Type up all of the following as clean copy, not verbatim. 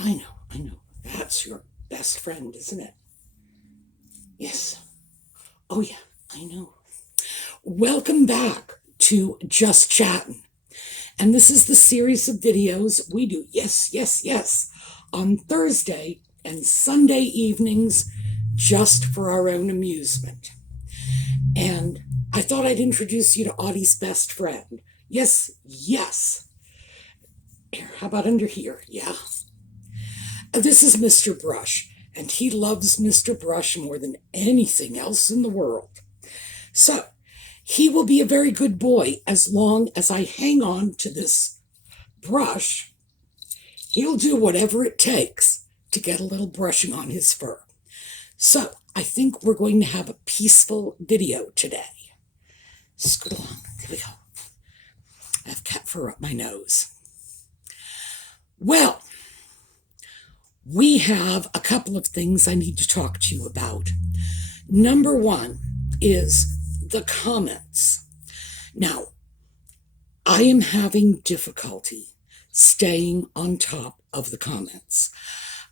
I know, I know. That's your best friend, isn't it? Yes. Oh, yeah, I know. Welcome back to Just Chattin'. And this is the series of videos we do, yes, yes, yes, on Thursday and Sunday evenings just for our own amusement. And I thought I'd introduce you to Audie's best friend. Yes, yes. Here, how about under here? Yeah. This is Mr. Brush, and he loves Mr. Brush more than anything else in the world. So, he will be a very good boy as long as I hang on to this brush. He'll do whatever it takes to get a little brushing on his fur. So, I think we're going to have a peaceful video today. Scoot along. Here we go. I have cat fur up my nose. Well, we have a couple of things I need to talk to you about. Number one is the comments. Now, I am having difficulty staying on top of the comments.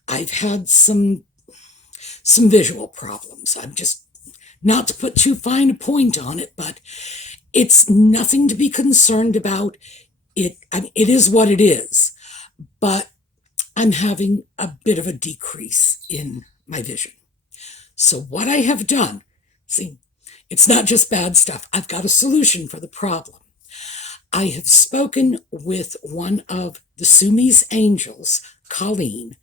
I've had some visual problems. I'm just, not to put too fine a point on it, but it's nothing to be concerned about. It is what it is, but I'm having a bit of a decrease in my vision. So what I have done, see, it's not just bad stuff. I've got a solution for the problem. I have spoken with one of the Sumi's angels, Colleen,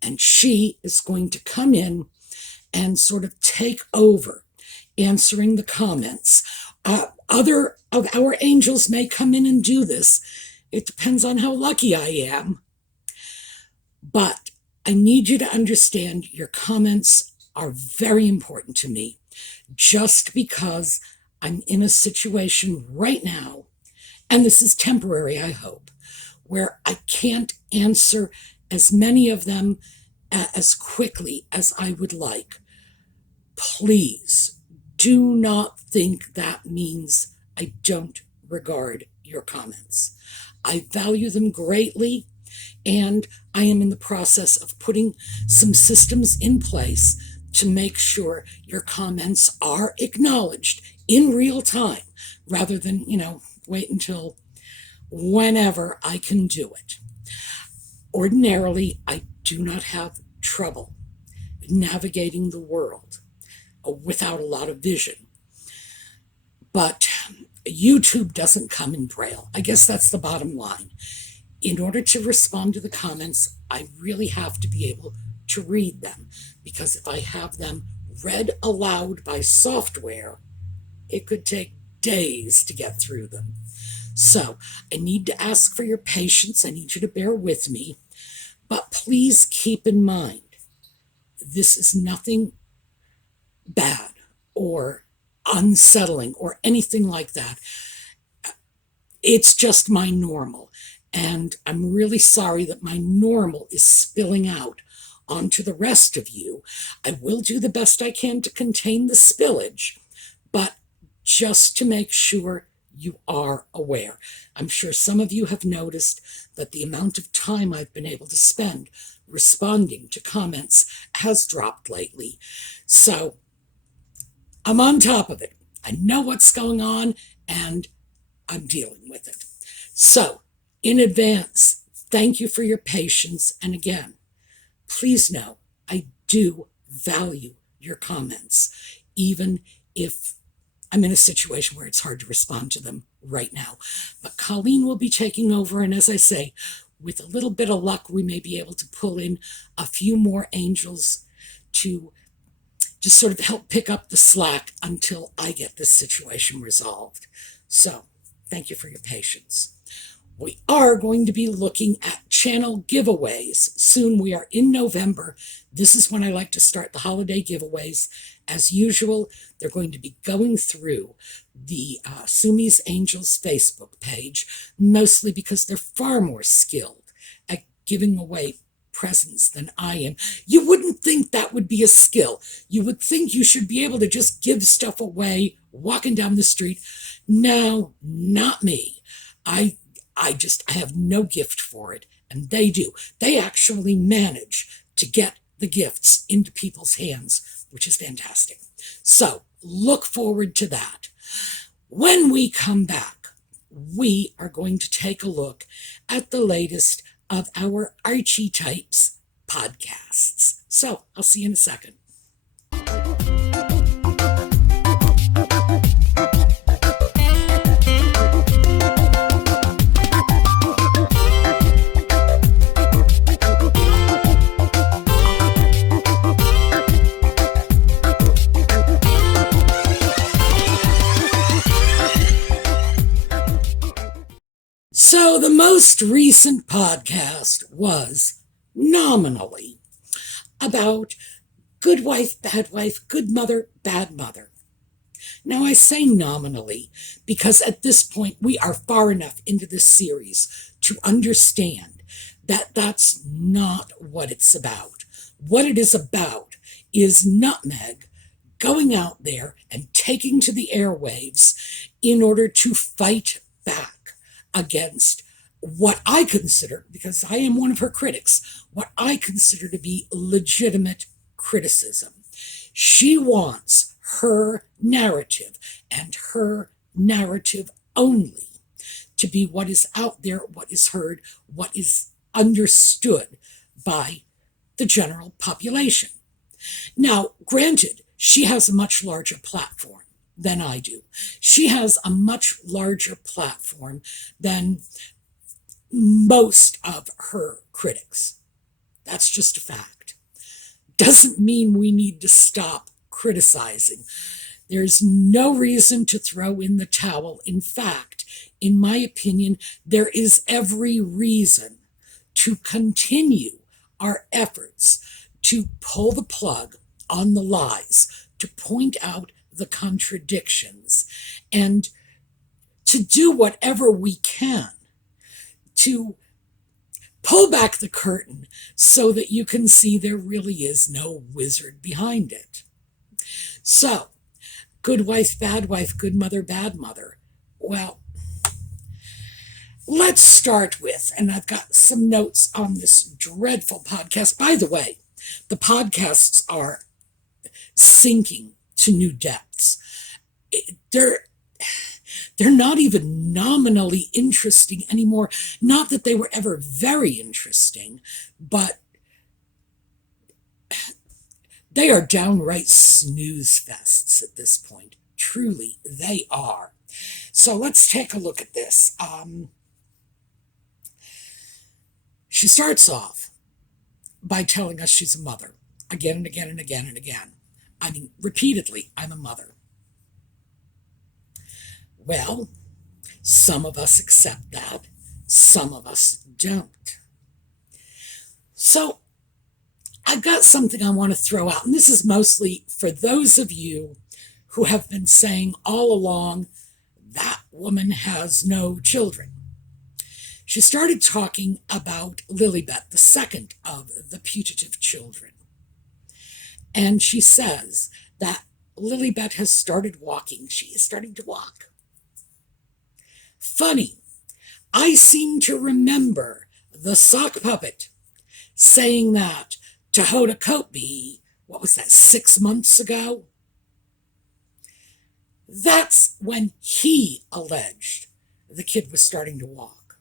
and she is going to come in and sort of take over answering the comments. Other of our angels may come in and do this. It depends on how lucky I am. But I need you to understand your comments are very important to me, just because I'm in a situation right now, and this is temporary, I hope, where I can't answer as many of them as quickly as I would like. Please do not think that means I don't regard your comments. I value them greatly, and I am in the process of putting some systems in place to make sure your comments are acknowledged in real time, rather than, wait until whenever I can do it. Ordinarily, I do not have trouble navigating the world without a lot of vision. But YouTube doesn't come in Braille. I guess that's the bottom line. In order to respond to the comments, I really have to be able to read them, because if I have them read aloud by software, it could take days to get through them. So I need to ask for your patience. I need you to bear with me, but please keep in mind, this is nothing bad or unsettling or anything like that. It's just my normal. And I'm really sorry that my normal is spilling out onto the rest of you. I will do the best I can to contain the spillage, but just to make sure you are aware. I'm sure some of you have noticed that the amount of time I've been able to spend responding to comments has dropped lately. So I'm on top of it. I know what's going on, and I'm dealing with it. So, in advance, thank you for your patience. And again, please know I do value your comments, even if I'm in a situation where it's hard to respond to them right now. But Colleen will be taking over, and as I say, with a little bit of luck, we may be able to pull in a few more angels to just sort of help pick up the slack until I get this situation resolved. So, thank you for your patience. We are going to be looking at channel giveaways. Soon, we are in November. This is when I like to start the holiday giveaways. As usual, they're going to be going through the Sumi's Angels Facebook page, mostly because they're far more skilled at giving away presents than I am. You wouldn't think that would be a skill. You would think you should be able to just give stuff away walking down the street. No, not me. I have no gift for it, And they do. They actually manage to get the gifts into people's hands, which is fantastic. So look forward to that. When we come back, we are going to take a look at the latest of our Archetypes podcasts. So I'll see you in a second. So the most recent podcast was nominally about good wife, bad wife, good mother, bad mother. Now I say nominally because at this point we are far enough into this series to understand that that's not what it's about. What it is about is Nutmeg going out there and taking to the airwaves in order to fight back against what I consider, because I am one of her critics, what I consider to be legitimate criticism. She wants her narrative and her narrative only to be what is out there, what is heard, what is understood by the general population. Now, granted, she has a much larger platform than I do. She has a much larger platform than most of her critics. That's just a fact. Doesn't mean we need to stop criticizing. There's no reason to throw in the towel. In fact, in my opinion, there is every reason to continue our efforts to pull the plug on the lies, to point out the contradictions, and to do whatever we can to pull back the curtain so that you can see there really is no wizard behind it. So, good wife, bad wife, good mother, bad mother. Well, let's start with, and I've got some notes on this dreadful podcast. By the way, the podcasts are sinking to new depths. They're not even nominally interesting anymore. Not that they were ever very interesting, but they are downright snooze fests at this point. Truly, they are. So let's take a look at this. She starts off by telling us she's a mother again and again and again and again. I mean, repeatedly, I'm a mother. Well, some of us accept that, some of us don't. So, I've got something I want to throw out, and this is mostly for those of you who have been saying all along, that woman has no children. She started talking about Lilibet, the second of the putative children. And she says that Lilibet has started walking. She is starting to walk. Funny, I seem to remember the sock puppet saying that to Hoda Kotb, what was that, 6 months ago? That's when he alleged the kid was starting to walk.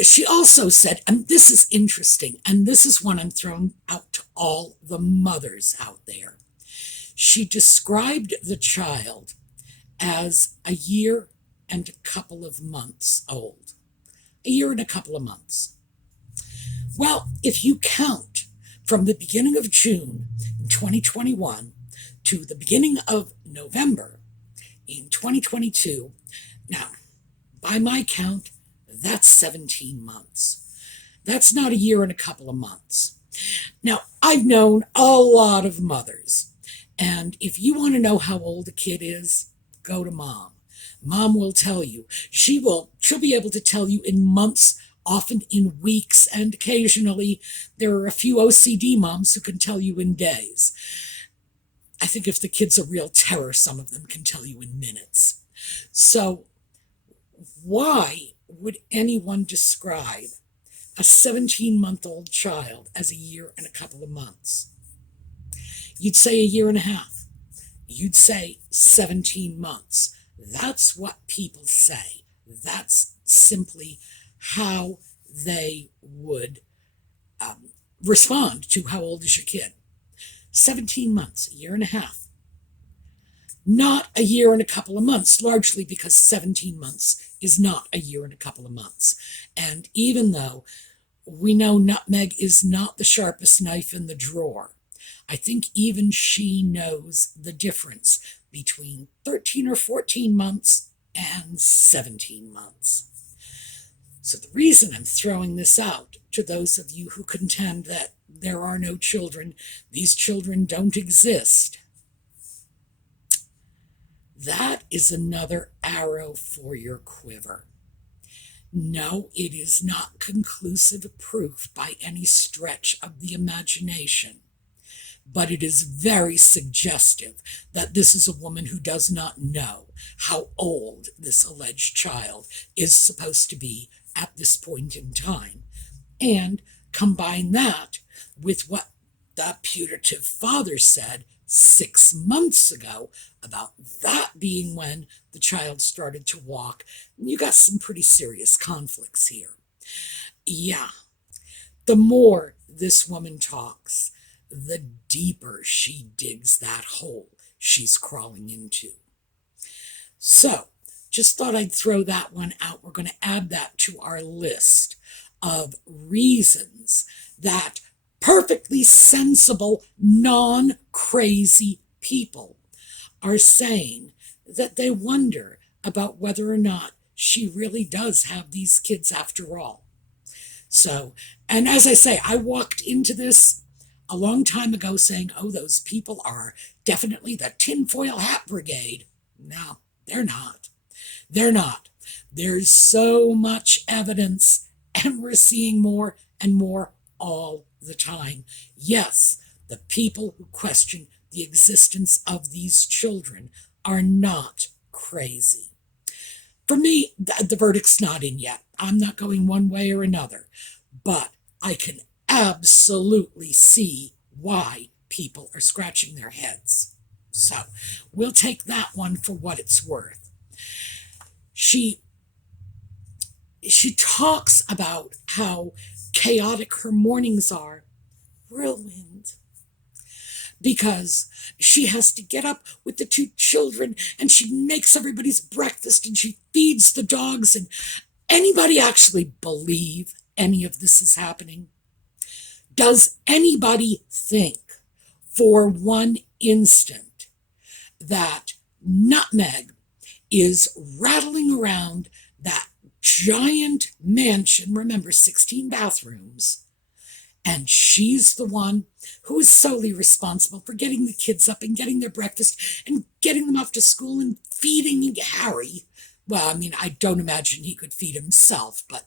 She also said, and this is interesting, and this is one I'm throwing out to all the mothers out there. She described the child as a year and a couple of months old. A year and a couple of months. Well, if you count from the beginning of June in 2021 to the beginning of November in 2022, now, by my count, that's 17 months. That's not a year and a couple of months. Now, I've known a lot of mothers, and if you want to know how old a kid is, go to mom. Mom will tell you. She'll be able to tell you in months, often in weeks, and occasionally there are a few OCD moms who can tell you in days. I think if the kid's a real terror, some of them can tell you in minutes. So why would anyone describe a 17-month-old child as a year and a couple of months? You'd say a year and a half. You'd say 17 months. That's what people say. That's simply how they would respond to how old is your kid. 17 months, a year and a half. Not a year and a couple of months, largely because 17 months is not a year and a couple of months. And even though we know nutmeg is not the sharpest knife in the drawer, I think even she knows the difference between 13 or 14 months and 17 months. So the reason I'm throwing this out to those of you who contend that there are no children, these children don't exist, that is another arrow for your quiver. No, it is not conclusive proof by any stretch of the imagination, but it is very suggestive that this is a woman who does not know how old this alleged child is supposed to be at this point in time. And combine that with what the putative father said 6 months ago about that being when the child started to walk. You got some pretty serious conflicts here. Yeah, the more this woman talks, the deeper she digs that hole she's crawling into. So, just thought I'd throw that one out. We're going to add that to our list of reasons that perfectly sensible, non-crazy people are saying that they wonder about whether or not she really does have these kids after all. So, and as I say, I walked into this a long time ago saying, oh, those people are definitely the tinfoil hat brigade. No, they're not. They're not. There's so much evidence, and we're seeing more and more all the time. Yes, the people who question the existence of these children are not crazy. For me, the verdict's not in yet. I'm not going one way or another, but I can absolutely see why people are scratching their heads. So we'll take that one for what it's worth. She talks about how chaotic her mornings are. Ruined. Because she has to get up with the 2 children and she makes everybody's breakfast and she feeds the dogs. And anybody actually believe any of this is happening? Does anybody think for one instant that Nutmeg is rattling around that giant mansion, remember 16 bathrooms, and she's the one who is solely responsible for getting the kids up and getting their breakfast and getting them off to school and feeding Harry? Well, I mean, I don't imagine he could feed himself, but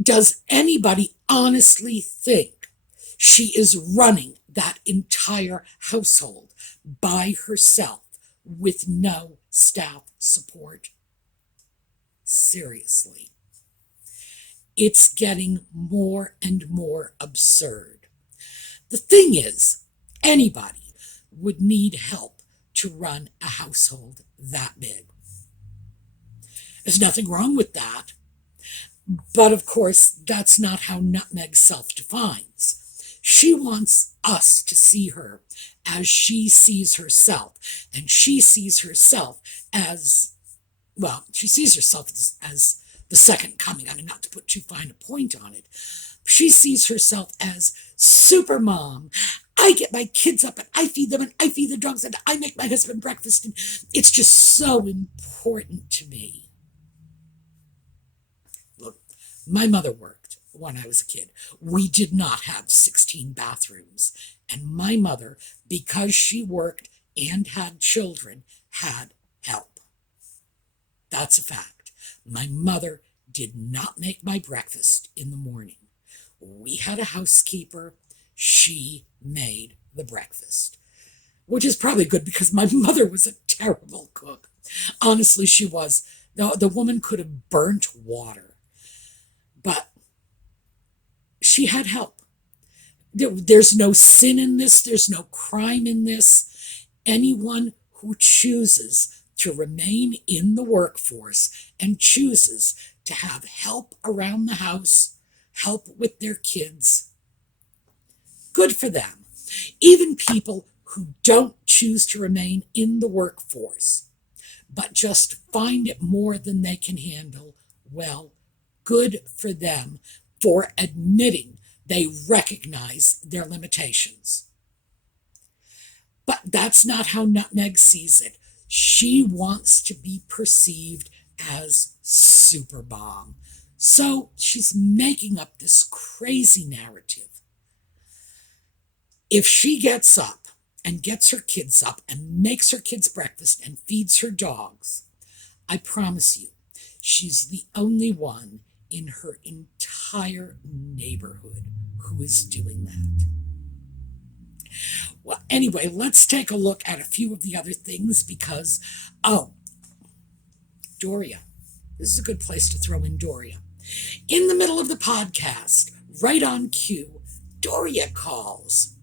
does anybody honestly think she is running that entire household by herself with no staff support? Seriously. It's getting more and more absurd. The thing is, anybody would need help to run a household that big. There's nothing wrong with that. But of course, that's not how Nutmeg self-defines. She wants us to see her as she sees herself. And she sees herself as, well, she sees herself as the second coming. I mean, not to put too fine a point on it. She sees herself as super mom. I get my kids up and I feed them and I feed the dogs and I make my husband breakfast. And it's just so important to me. Look, my mother worked when I was a kid. We did not have 16 bathrooms. And my mother, because she worked and had children, had help. That's a fact. My mother did not make my breakfast in the morning. We had a housekeeper. She made the breakfast, which is probably good because my mother was a terrible cook. Honestly, she was. The woman could have burnt water, but she had help. There's no sin in this. There's no crime in this. Anyone who chooses to remain in the workforce and chooses to have help around the house, help with their kids, good for them. Even people who don't choose to remain in the workforce, but just find it more than they can handle, well, good for them for admitting they recognize their limitations. But that's not how Nutmeg sees it. She wants to be perceived as super bomb. So she's making up this crazy narrative. If she gets up and gets her kids up and makes her kids breakfast and feeds her dogs, I promise you, she's the only one in her entire neighborhood who is doing that. Well, anyway, let's take a look at a few of the other things because, Doria. This is a good place to throw in Doria. In the middle of the podcast, right on cue, Doria calls.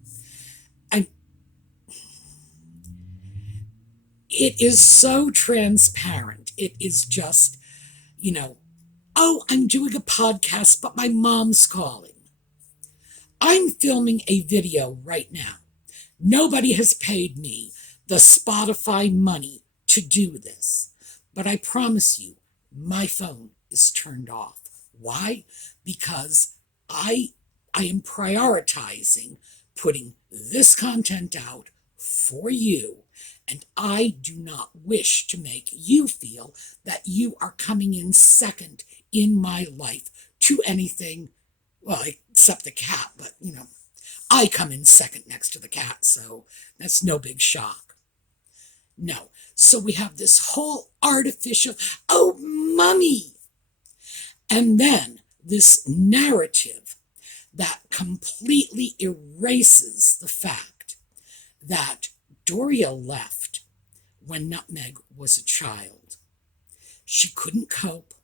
And it is so transparent. It is just, I'm doing a podcast, but my mom's calling. I'm filming a video right now. Nobody has paid me the Spotify money to do this. But I promise you, my phone is turned off. Why? Because I am prioritizing putting this content out for you. And I do not wish to make you feel that you are coming in second in my life to anything, well, except the cat, but, I come in second next to the cat, so that's no big shock. No. So we have this whole artificial, oh, mummy. And then this narrative that completely erases the fact that Doria left when Nutmeg was a child. She couldn't cope.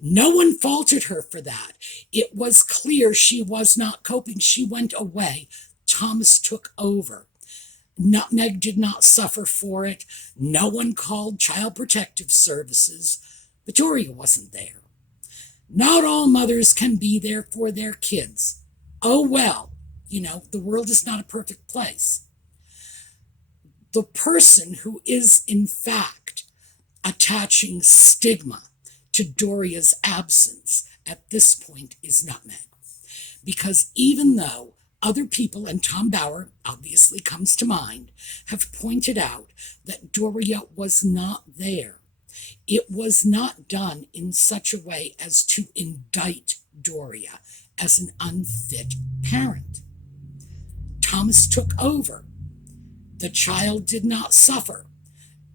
No one faulted her for that. It was clear she was not coping. She went away. Thomas took over. Nutmeg did not suffer for it. No one called Child Protective Services. But Doria wasn't there. Not all mothers can be there for their kids. Oh well, the world is not a perfect place. The person who is, in fact, attaching stigma to Doria's absence at this point is Nutmeg. Because even though other people, and Tom Bauer obviously comes to mind, have pointed out that Doria was not there, it was not done in such a way as to indict Doria as an unfit parent. Thomas took over. The child did not suffer.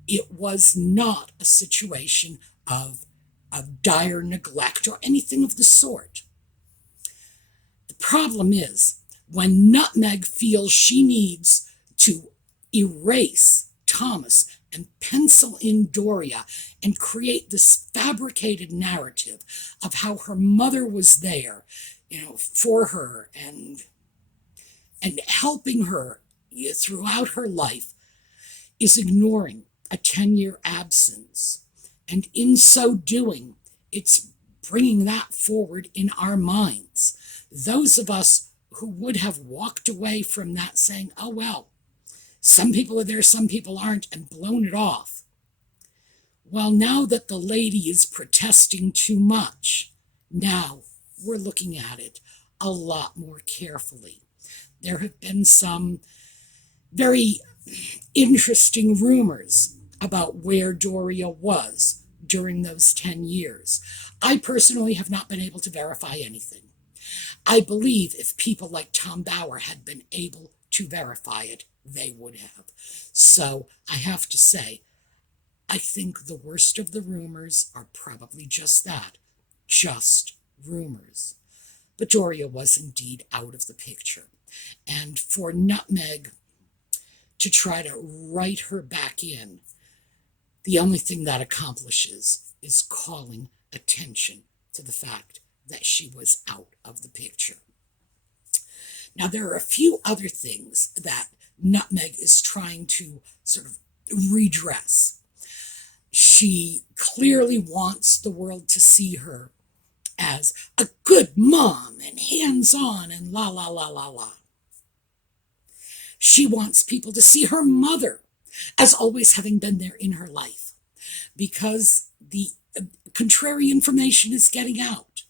It was not a situation of dire neglect or anything of the sort. The problem is, when Nutmeg feels she needs to erase Thomas and pencil in Doria and create this fabricated narrative of how her mother was there, for her and helping her throughout her life, is ignoring a 10-year absence. And in so doing, it's bringing that forward in our minds. Those of us who would have walked away from that saying, oh, well, some people are there, some people aren't, and blown it off. Well, now that the lady is protesting too much, now we're looking at it a lot more carefully. There have been some very interesting rumors about where Doria was during those 10 years. I personally have not been able to verify anything. I believe if people like Tom Bauer had been able to verify it, they would have. So I have to say, I think the worst of the rumors are probably just that, just rumors. But Doria was indeed out of the picture. And for Nutmeg to try to write her back in, the only thing that accomplishes is calling attention to the fact that she was out of the picture. Now, there are a few other things that Nutmeg is trying to sort of redress. She clearly wants the world to see her as a good mom and hands-on and la, la, la, la, la. She wants people to see her mother as always having been there in her life, because the contrary information is getting out.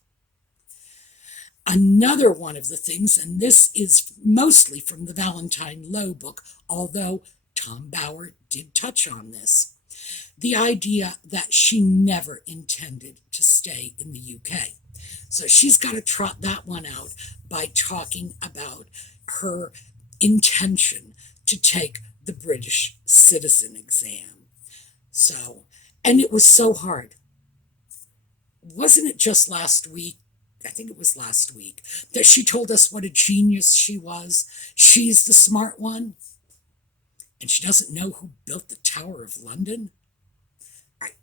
Another one of the things, and this is mostly from the Valentine Lowe book, although Tom Bauer did touch on this, the idea that she never intended to stay in the UK. So she's got to trot that one out by talking about her intention to take the British citizen exam. So, and it was so hard. Wasn't it just last week? I think it was last week that she told us what a genius she was. She's the smart one. And she doesn't know who built the Tower of London. Right.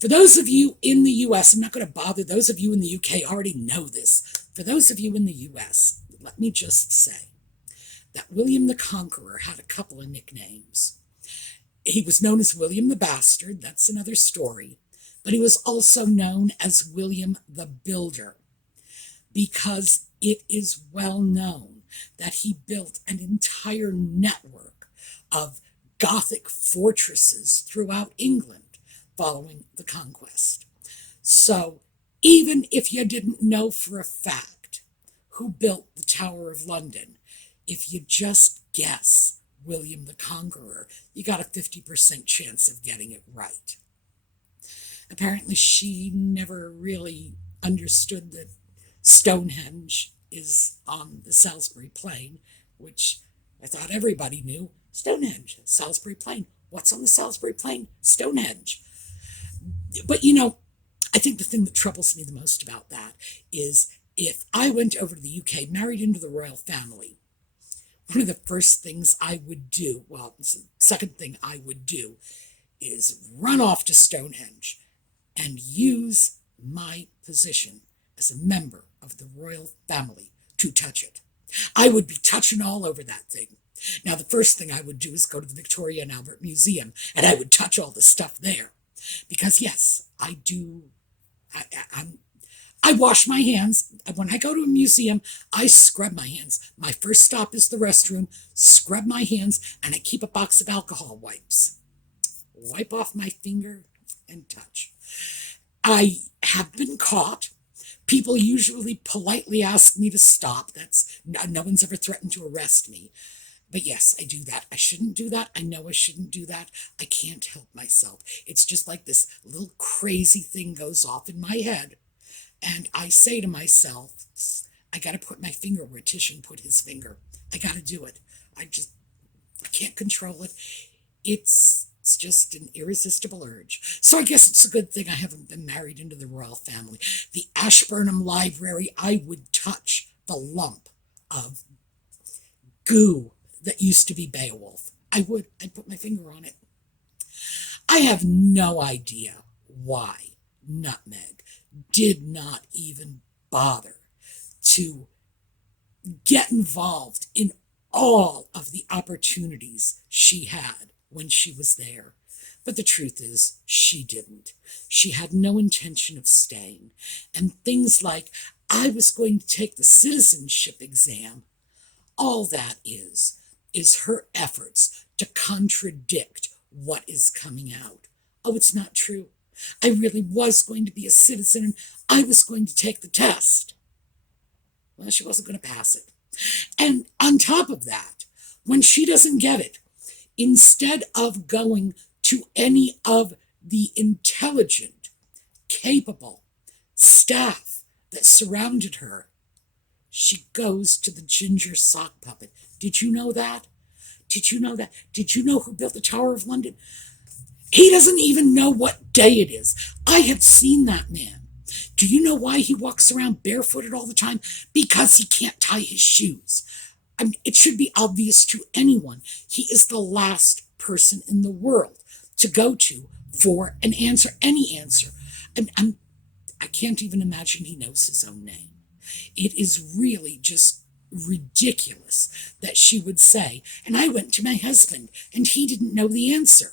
For those of you in the US, I'm not going to bother. Those of you in the UK already know this. For those of you in the US, let me just say that William the Conqueror had a couple of nicknames. He was known as William the Bastard. That's another story. But he was also known as William the Builder, because it is well known that he built an entire network of Gothic fortresses throughout England following the conquest. So even if you didn't know for a fact who built the Tower of London, if you just guess William the Conqueror, you got a 50% chance of getting it right. Apparently she never really understood that Stonehenge is on the Salisbury Plain, which I thought everybody knew. Stonehenge, Salisbury Plain. What's on the Salisbury Plain? Stonehenge. But I think the thing that troubles me the most about that is if I went over to the UK, married into the royal family, one of the first things I would do, well, the second thing I would do, is run off to Stonehenge and use my position as a member of the royal family to touch it. I would be touching all over that thing. Now, the first thing I would do is go to the Victoria and Albert Museum, and I would touch all the stuff there. Because, yes, I do. I wash my hands. When I go to a museum, I scrub my hands. My first stop is the restroom, scrub my hands, and I keep a box of alcohol wipes. Wipe off my finger and touch. I have been caught. People usually politely ask me to stop. No one's ever threatened to arrest me. But yes, I do that. I shouldn't do that. I know I shouldn't do that. I can't help myself. It's just like this little crazy thing goes off in my head. And I say to myself, I got to put my finger where Titian put his finger. I got to do it. I can't control it. It's just an irresistible urge. So I guess it's a good thing I haven't been married into the royal family. The Ashburnham Library, I would touch the lump of goo that used to be Beowulf. I'd put my finger on it. I have no idea why Nutmeg did not even bother to get involved in all of the opportunities she had when she was there. But the truth is, she didn't. She had no intention of staying. And things like, I was going to take the citizenship exam, all that is her efforts to contradict what is coming out. Oh, it's not true. I really was going to be a citizen and I was going to take the test. Well, she wasn't going to pass it. And on top of that, when she doesn't get it, instead of going to any of the intelligent, capable staff that surrounded her, she goes to the ginger sock puppet. Did you know that? Did you know that? Did you know who built the Tower of London? He doesn't even know what day it is. I have seen that man. Do you know why he walks around barefooted all the time? Because he can't tie his shoes. I mean, it should be obvious to anyone. He is the last person in the world to go to for an answer, any answer. I can't even imagine he knows his own name. It is really just ridiculous that she would say, and I went to my husband and he didn't know the answer.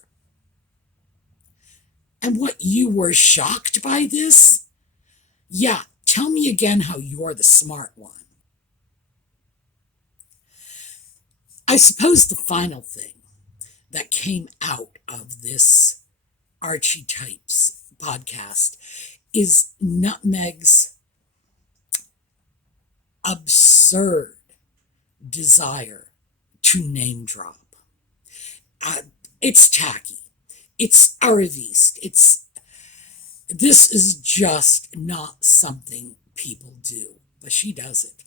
And what, you were shocked by this? Yeah, tell me again how you're the smart one. I suppose the final thing that came out of this Archetypes podcast is Nutmeg's absurd desire to name drop. It's tacky. It's arriviste. This is just not something people do, but she does it.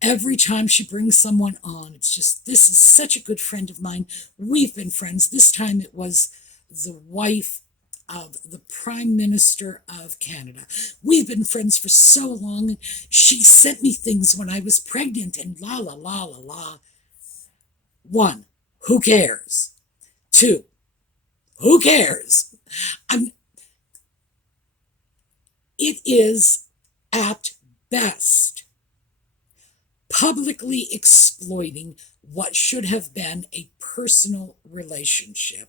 Every time she brings someone on, it's just, this is such a good friend of mine. We've been friends. This time it was the wife of the Prime Minister of Canada. We've been friends for so long. She sent me things when I was pregnant and la, la, la, la, la. 1, who cares? 2, who cares? It is, at best, publicly exploiting what should have been a personal relationship,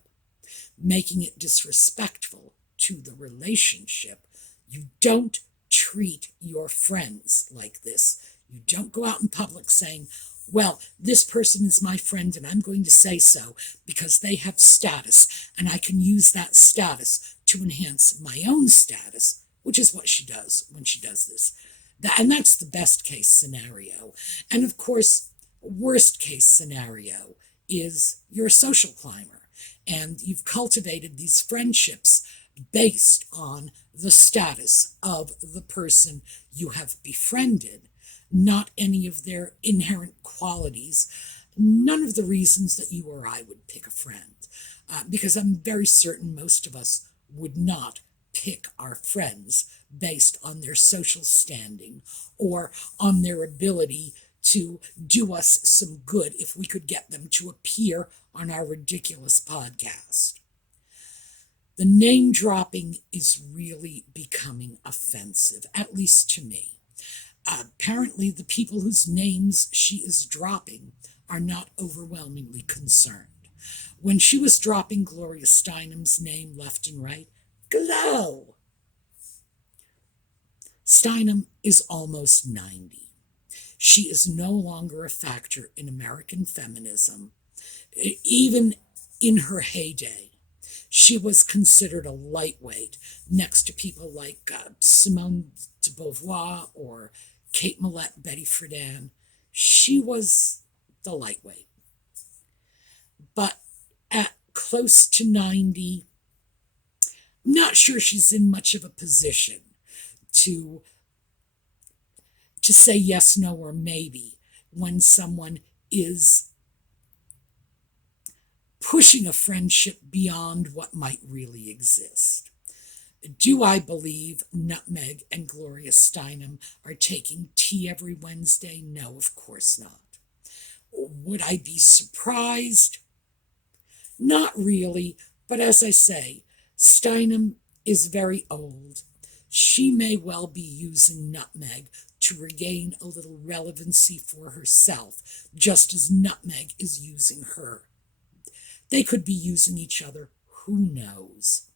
making it disrespectful to the relationship. You don't treat your friends like this. You don't go out in public saying, well, this person is my friend and I'm going to say so because they have status and I can use that status to enhance my own status, which is what she does when she does this. And that's the best case scenario. And of course, worst case scenario is you're a social climber and you've cultivated these friendships based on the status of the person you have befriended, not any of their inherent qualities, none of the reasons that you or I would pick a friend. Because I'm very certain most of us would not pick our friends based on their social standing or on their ability to do us some good if we could get them to appear on our ridiculous podcast. The name dropping is really becoming offensive, at least to me. Apparently, the people whose names she is dropping are not overwhelmingly concerned. When she was dropping Gloria Steinem's name left and right, glow! Steinem is almost 90. She is no longer a factor in American feminism. Even in her heyday, she was considered a lightweight next to people like Simone de Beauvoir or Kate Millett, Betty Friedan. She was the lightweight. But at close to 90, I'm not sure she's in much of a position to say yes, no, or maybe when someone is pushing a friendship beyond what might really exist. Do I believe Nutmeg and Gloria Steinem are taking tea every Wednesday? No, of course not. Would I be surprised? Not really, but as I say, Steinem is very old. She may well be using Nutmeg to regain a little relevancy for herself, just as Nutmeg is using her. They could be using each other, who knows?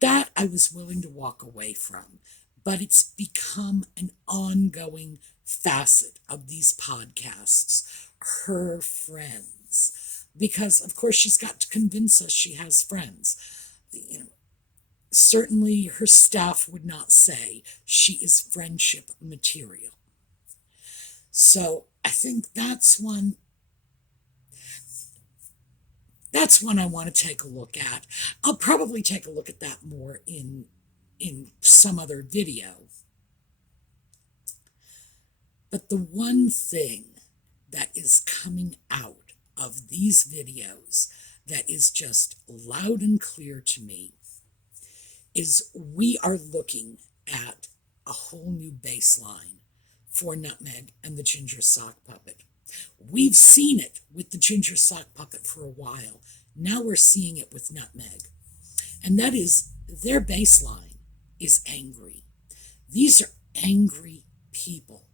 That I was willing to walk away from, but it's become an ongoing facet of these podcasts, her friends. Because, of course, she's got to convince us she has friends. Certainly her staff would not say she is friendship material. So I think that's one I want to take a look at. I'll probably take a look at that more in some other video. But the one thing that is coming out of these videos that is just loud and clear to me is we are looking at a whole new baseline for Nutmeg and the Ginger Sock Puppet. We've seen it with the Ginger Sock Puppet for a while. Now we're seeing it with Nutmeg. And that is their baseline is angry. These are angry people.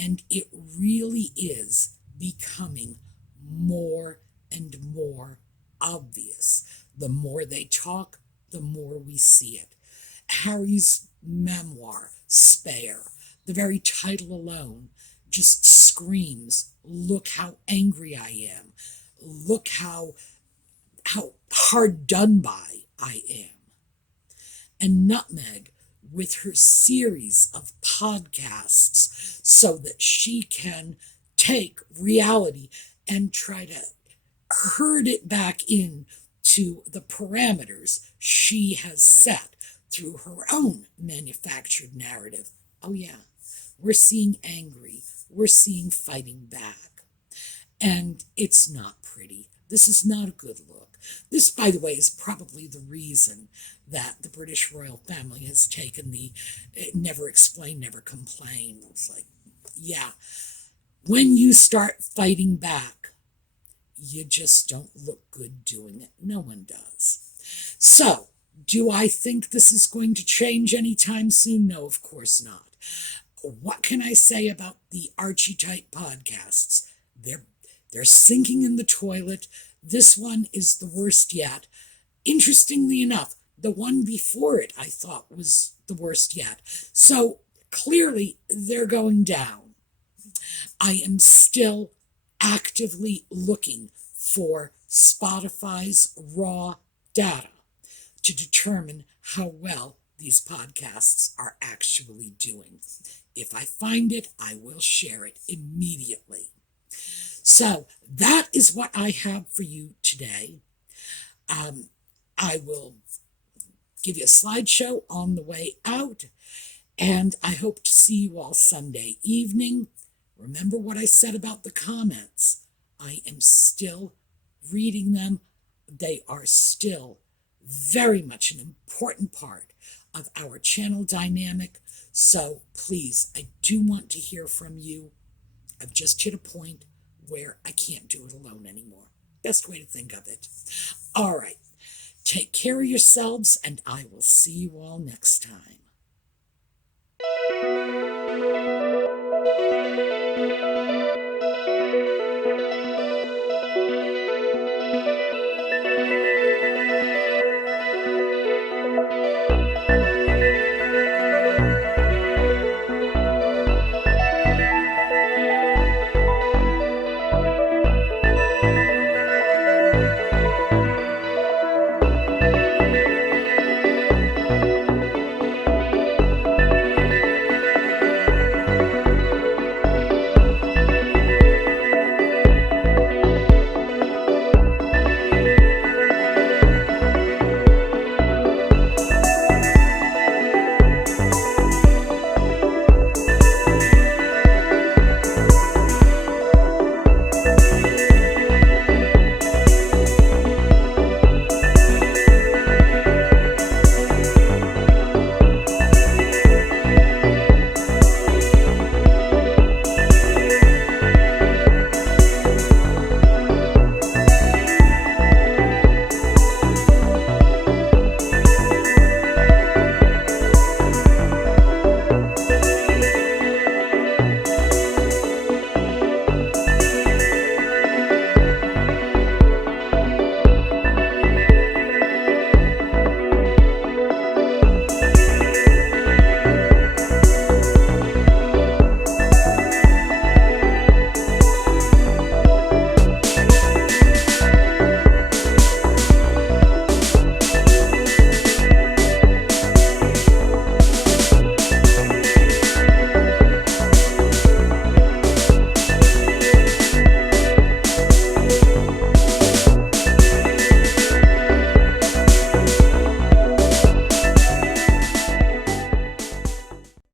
And it really is becoming more and more obvious. The more they talk, the more we see it. Harry's memoir, Spare, the very title alone just screams, look how angry I am. Look how hard done by I am. And Nutmeg, with her series of podcasts, so that she can take reality and try to herd it back in to the parameters she has set through her own manufactured narrative. Oh yeah, we're seeing angry, we're seeing fighting back. And it's not pretty. This is not a good look. This, by the way, is probably the reason that the British royal family has taken the never explain, never complain. It's like, yeah, when you start fighting back, you just don't look good doing it. No one does. So, do I think this is going to change anytime soon? No, of course not. What can I say about the Archetype podcasts? They're sinking in the toilet. This one is the worst yet. Interestingly enough, the one before it I thought was the worst yet. So clearly they're going down. I am still actively looking for Spotify's raw data to determine how well these podcasts are actually doing. If I find it, I will share it immediately. So that is what I have for you today. I will give you a slideshow on the way out, and I hope to see you all Sunday evening. Remember what I said about the comments. I am still reading them. They are still very much an important part of our channel dynamic. So please, I do want to hear from you. I've just hit a point where I can't do it alone anymore. Best way to think of it. All right. Take care of yourselves, and I will see you all next time.